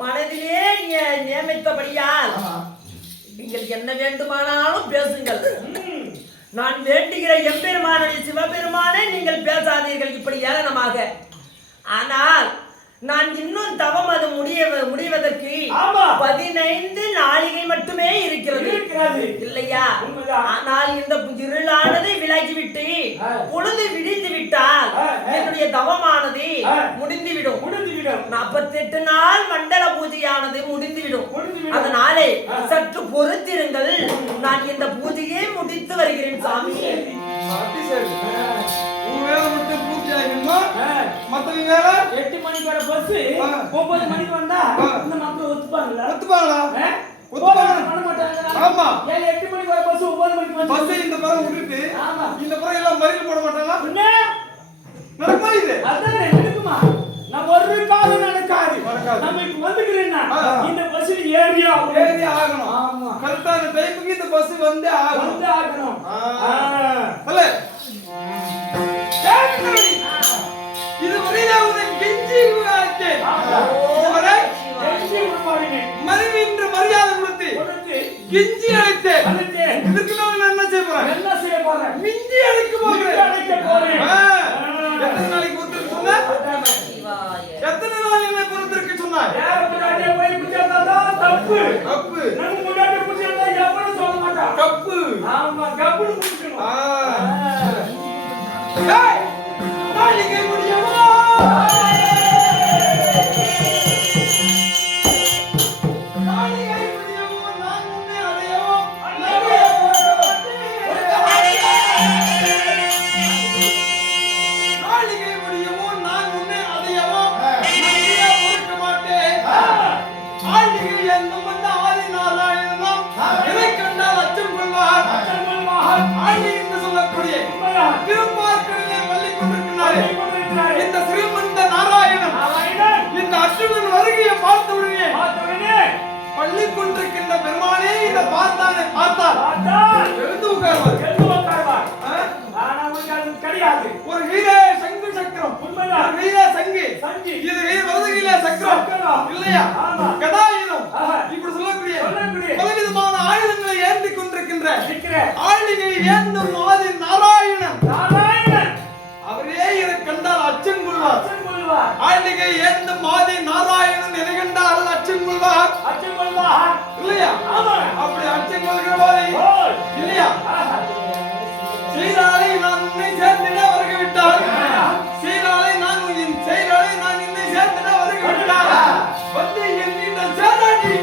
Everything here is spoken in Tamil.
மனதிலே நியமித்தபடியால் நீங்கள் என்ன வேண்டுமானாலும் பேசுங்கள். நான் வேண்டுகிற எம்பெருமானுடைய சிவபெருமானை நீங்கள் பேசாதீர்கள் இப்படி ஏளனமாக. ஆனால் நான் இன்னும் தவம் அது முடிவதற்கு 15 நாளிகை மட்டுமே இருக்கிறது இல்லையா? ஆனால் இந்த இருளானது விலகிவிட்டு பொழுது விடிந்து விட்டால் என்னுடைய தவமானது முடிந்துவிடும். 48 நாள் மண்டல பூஜையானது முடிந்துவிடும். அதனாலே சற்று பொறுத்திருங்கள், நான் இந்த பூஜையை முடித்து வருகிறேன் சாமி. மத்தவங்க 8 மணிக்கு வர பஸ் 9 மணிக்கு வந்தா இந்த மக்கள் ஒத்துப்பாங்களா? பண்ண மாட்டாங்க. ஆமா 8 மணிக்கு வர பஸ் 9 மணிக்கு வந்து பஸ் இந்த பரம் விட்டுட்டு இந்த பரம் எல்லாம் மறியல் போட மாட்டாங்களா? நடக்குமா இது? அதான் நடக்குமா? நம்ம ஒரு காலம் நடக்காது. நம்ம இப்ப வந்துக்கிறேன்னா இந்த பஸ் ஏறி ஆகணும். ஆமா கரெக்டான டைமுக்கு இந்த பஸ் வந்து ஆகணும். அல்ல இதுவரை உனக்கு கெஞ்சி அழைத்தேன். மனைவின்ற மரியாதை கொடுத்து கெஞ்சி அழைத்தேன். இதுக்கு நான் என்ன செய்ய போறேன்? மிஞ்சி அழைக்க போறேன். எத்தனை நாளைக்கு பொறுத்திருக்கு சொன்ன? எத்தனை நாள் என்னை பொறுத்திருக்கு சொன்னாய்? தப்பு. நம்ம முன்னாடி புடிச்சா எவனும் சொல்ல மாட்டான். தப்பு. ஆமா கப்புனு புடிக்கணும். ஏய் நாளைக்கு முடியுமா? இந்த ஸ்ரீமந்த நாராயணன் இந்த அர்ஜுனன் வருகையை பார்த்தவுடனே பள்ளி கொண்டிருக்கின்ற பெருமானே இதை பார்த்தால் எழுந்து உட்கார்வார். கிடையாது ஒரு வீர சங்கு சக்கரம், உண்மைதான் வீர சங்கு இது வீர சக்கரம் இல்லையா? கதாயுதம் இப்படி சொல்லக்கூடிய பலவிதமான ஆயுதங்களை ஏந்தி கொண்டிருக்கின்ற ஆளுகை ஏந்தும் ஆதி நாராயணன் அவரே இதை கண்டால் அச்சம் கொள்வார். ஆளுகை ஏந்தும் ஆதி நாராயணன் எதை கண்டால் அச்சம் கொள்வார் இல்லையா? அப்படி அச்சம் கொள்கிற போது இல்லையா? சீராளை நான் உன்னை சேர்ந்திட வருகிவிட்டால் சீராளை நான் என்னை சேர்ந்திட வருகிவிட்டால் வந்து என் இந்த சேராடி